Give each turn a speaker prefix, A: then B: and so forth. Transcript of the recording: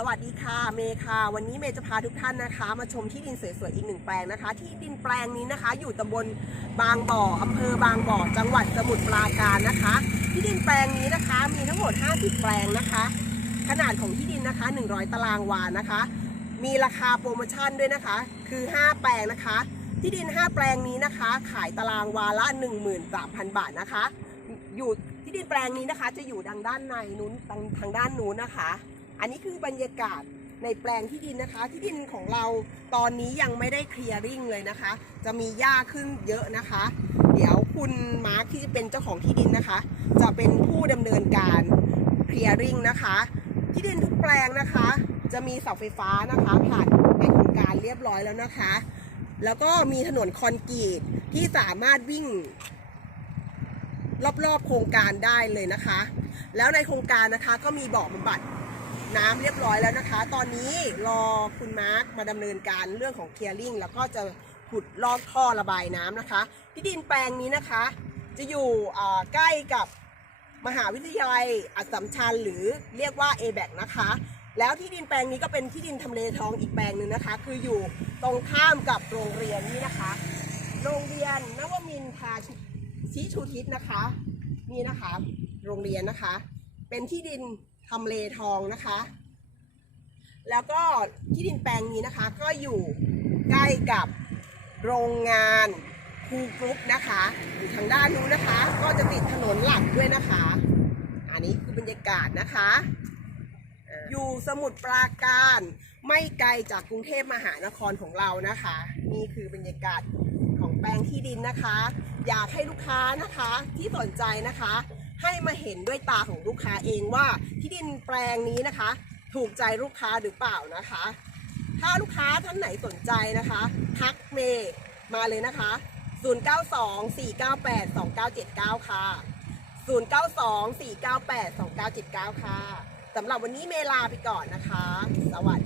A: สวัสดีค่ะเมย์ค่ะ วันนี้เมย์จะพาทุกท่านนะคะ มาชมที่ดินสวยๆอีกหนึ่งแปลงนะคะ ที่ดินแปลงนี้นะคะ อยู่ตำบลบางบ่ออำเภอบางบ่อ จังหวัดสมุทรปราการนะคะ ที่ดินแปลงนี้นะคะ มีทั้งหมด 50 แปลงนะคะ ขนาดของที่ดินนะคะ 100 ตารางวานะคะ มีราคาโปรโมชั่นด้วยนะคะ คือ 5 แปลงนะคะ ที่ดิน 5 แปลงนี้นะคะ ขายตารางวาละ 13,000 บาทนะคะ อยู่ที่ดินแปลงนี้นะคะ จะอยู่ทางด้านในนู้นทางด้านนู้นนะคะ อันนี้คือบรรยากาศในแปลงที่ดินนะคะ ที่ดินของเราตอนนี้ยังไม่ได้เคลียร์ริ่งเลยนะคะ จะมีหญ้าขึ้นเยอะนะคะ เดี๋ยวคุณมาร์คที่จะเป็นเจ้าของที่ดินนะคะ จะเป็นผู้ดำเนินการเคลียร์ริ่งนะคะ ที่ดินทุกแปลงนะคะ จะมีเสาไฟฟ้านะคะผ่านในโครงการเรียบร้อยแล้วนะคะ แล้วก็มีถนนคอนกรีตที่สามารถวิ่ง รอบๆโครงการได้เลยนะคะ แล้วในโครงการนะคะก็มีบ่อบำบัด น้ำเรียบร้อยแล้วนะคะ ตอนนี้รอคุณมาร์คมาดำเนินการเรื่องของเคลียร์ลิงแล้วก็จะขุดลอกท่อระบายน้ำนะคะ ที่ดินแปลงนี้นะคะ จะอยู่ใกล้กับมหาวิทยาลัยอัสสัมชัญหรือเรียกว่า a b a c นะคะ แล้วที่ดินแปลงนี้ก็เป็นที่ดินทำเลทองอีกแปลงหนึ่งนะคะ คืออยู่ตรงข้ามกับโรงเรียนนี่นะคะ โรงเรียนนวมินทาชิชิชูทิศนะคะ นี่นะคะ โรงเรียนนะคะ เป็นที่ดิน ทำเลทองนะคะ แล้วก็ที่ดินแปลงนี้นะคะก็อยู่ใกล้กับโรงงานคูกรุ๊ปนะคะอยู่ทางด้านนู้นนะคะ ก็จะติดถนนหลักด้วยนะคะ อันนี้คือบรรยากาศนะคะ อยู่สมุทรปราการไม่ไกลจากกรุงเทพมหานครของเรานะคะ นี่คือบรรยากาศของแปลงที่ดินนะคะ อยากให้ลูกค้านะคะที่สนใจนะคะ ให้มาเห็นด้วยตาของลูกค้าเองว่าที่ดินแปลงนี้นะคะ ถูกใจลูกค้าหรือเปล่านะคะ ถ้าลูกค้าท่านไหนสนใจนะคะทักเมย์มาเลยนะคะ 0924982979 ค่ะ 0924982979 ค่ะสำหรับวันนี้เมลาไปก่อนนะคะ สวัสดี